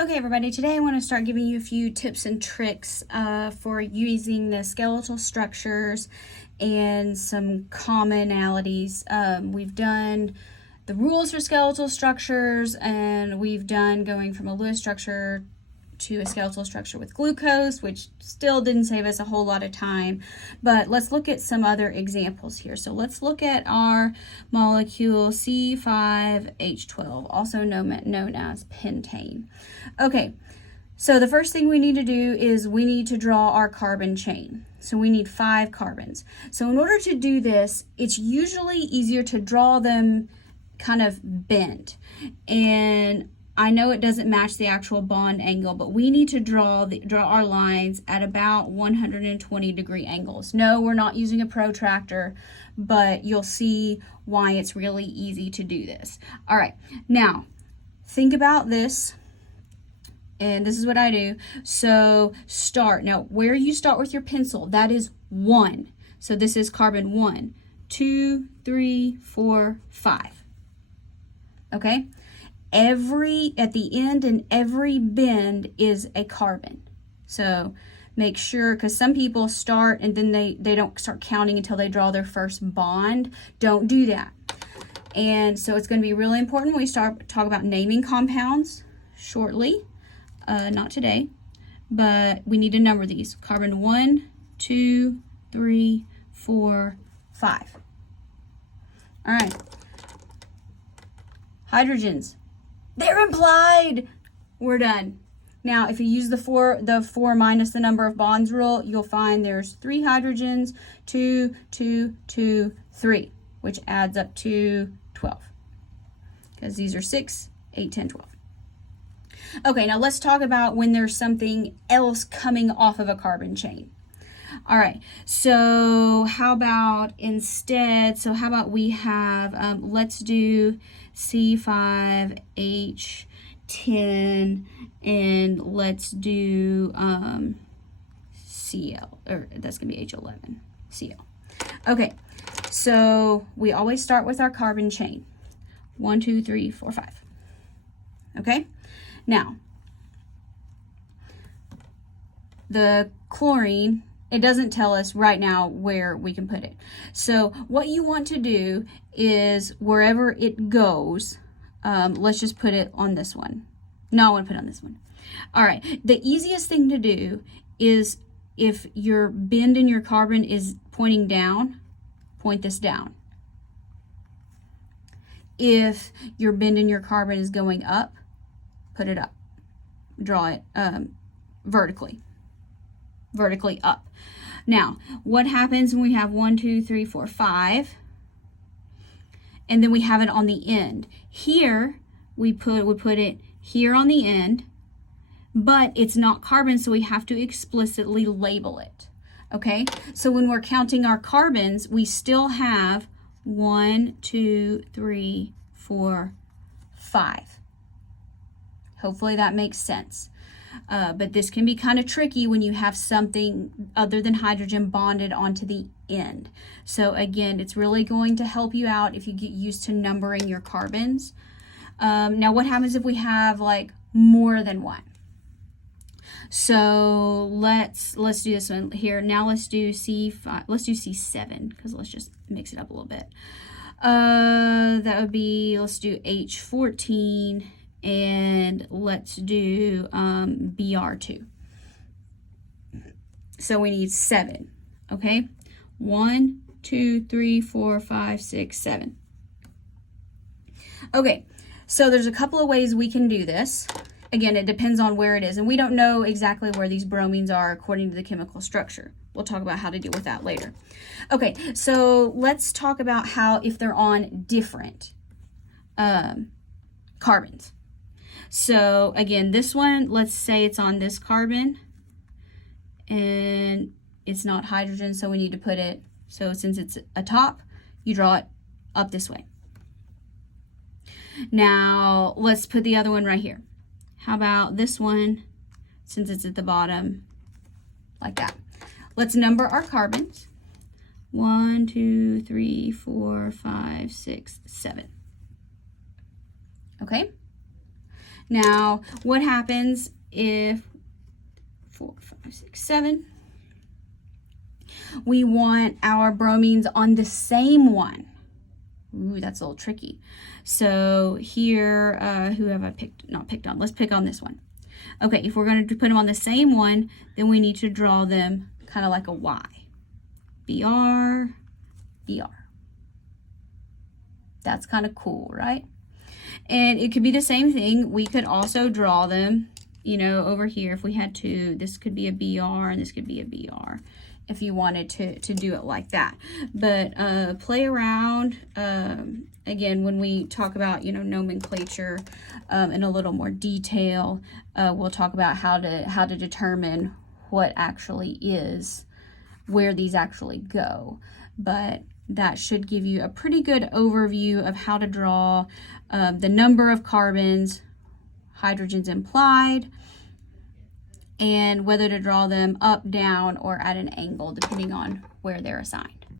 Okay, everybody, today I want to start giving you a few tips and tricks for using the skeletal structures and some commonalities. We've done the rules for skeletal structures, and we've done going from a Lewis structure to a skeletal structure with glucose, which still didn't save us a whole lot of time. But let's look at some other examples here. So let's look at our molecule C5H12, also known as pentane. Okay, so the first thing we need to do is we need to draw our carbon chain. So we need 5 carbons. So in order to do this, it's usually easier to draw them kind of bent. And I know it doesn't match the actual bond angle, but we need to draw our lines at about 120-degree angles. No, we're not using a protractor, but you'll see why it's really easy to do this. All right, now think about this, and this is what I do. So start. Now, where you start with your pencil, that is 1. So this is carbon 1, 2, 3, 4, 5. Okay? At the end and every bend is a carbon. So make sure, because some people start and then they don't start counting until they draw their first bond. Don't do that. And so it's going to be really important when we talk about naming compounds shortly. Not today, but we need to number these. Carbon 1, 2, 3, 4, 5. All right. Hydrogens. They're implied. We're done. Now, if you use the 4 minus the number of bonds rule, you'll find there's 3 hydrogens, 2, 2, 2, 3, which adds up to 12. Because these are 6, 8, 10, 12. Okay, now let's talk about when there's something else coming off of a carbon chain. All right, so how about instead, we have, let's do C5H10, and let's do Cl, or that's going to be H11, Cl. Okay, so we always start with our carbon chain. 1, 2, 3, 4, 5. Okay, now, the chlorine, it doesn't tell us right now where we can put it. So what you want to do is wherever it goes, let's just put it on this one. No, I want to put it on this one. All right, the easiest thing to do is if your bend in your carbon is pointing down, point this down. If your bend in your carbon is going up, put it up. Draw it vertically up. Now, what happens when we have 1, 2, 3, 4, 5, and then we have it on the end? Here, we put it here on the end, but it's not carbon, so we have to explicitly label it. Okay? So when we're counting our carbons, we still have 1, 2, 3, 4, 5. Hopefully that makes sense. But this can be kind of tricky when you have something other than hydrogen bonded onto the end. So again, it's really going to help you out if you get used to numbering your carbons. Now, what happens if we have like more than one? So let's do this one here. Now let's do C5. Let's do C7 because let's just mix it up a little bit. That would be, let's do H14. And let's do Br2. So we need 7, okay? 1, 2, 3, 4, 5, 6, 7. Okay, so there's a couple of ways we can do this. Again, it depends on where it is, and we don't know exactly where these bromines are according to the chemical structure. We'll talk about how to deal with that later. Okay, so let's talk about how if they're on different carbons. So again, this one, let's say it's on this carbon and it's not hydrogen, so we need to put it, so since it's a top, you draw it up this way. Now, let's put the other one right here. How about this one, since it's at the bottom, like that. Let's number our carbons. 1, 2, 3, 4, 5, 6, 7. Okay? Now, what happens if 4, 5, 6, 7, we want our bromines on the same one? Ooh, that's a little tricky. So here, who have I picked? Not picked on. Let's pick on this one. Okay, if we're going to put them on the same one, then we need to draw them kind of like a Y. BR, BR. That's kind of cool, right? And it could be the same thing. We could also draw them, you know, over here if we had to. This could be a BR and this could be a BR if you wanted to do it like that. But play around. Again, when we talk about, you know, nomenclature in a little more detail, we'll talk about how to determine what actually is, where these actually go. But that should give you a pretty good overview of how to draw the number of carbons, hydrogens implied, and whether to draw them up, down, or at an angle, depending on where they're assigned.